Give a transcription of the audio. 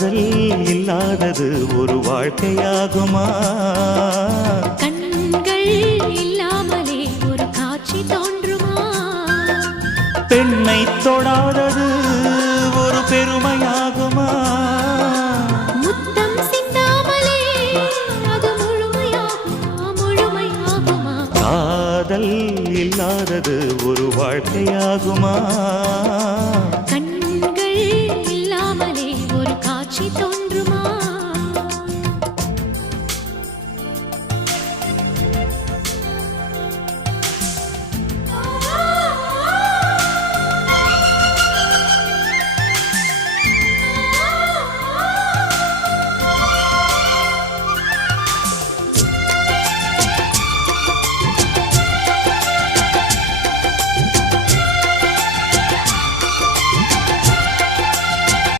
காதல் இல்லாதது ஒரு வாழ்க்கையாகுமா? கண்கள் இல்லாமலே ஒரு காட்சி தோன்றுமா? பெண்ணை தொடாதது ஒரு பெருமையாகுமா? முத்தம் சிந்தாமலே அது முழுமையாகுமா? முழுமையாகுமா? காதல் இல்லாதது ஒரு வாழ்க்கையாகுமா?